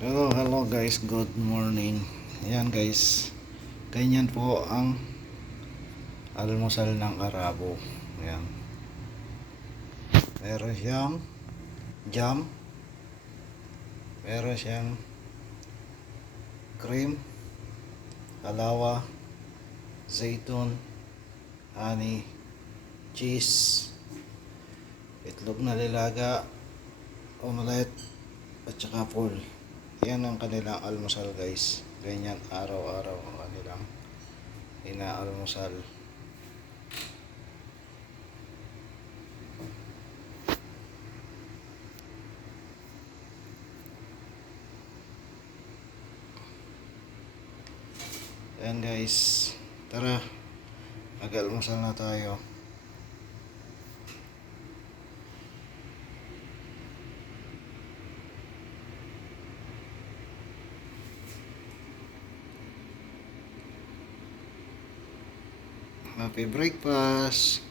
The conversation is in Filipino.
Hello guys, good morning. Ayan guys, ganyan po ang almusal ng Arabo. Ayan. Meron siyang jam, meron siyang cream, halawa, zaytun, honey, cheese, itlog na lilaga, omelette, at saka full. Yan ang kanilang almusal guys. Ganyan araw-araw ang kanilang inaalmusal. Yan guys, tara, mag-almusal na tayo. Happy breakfast!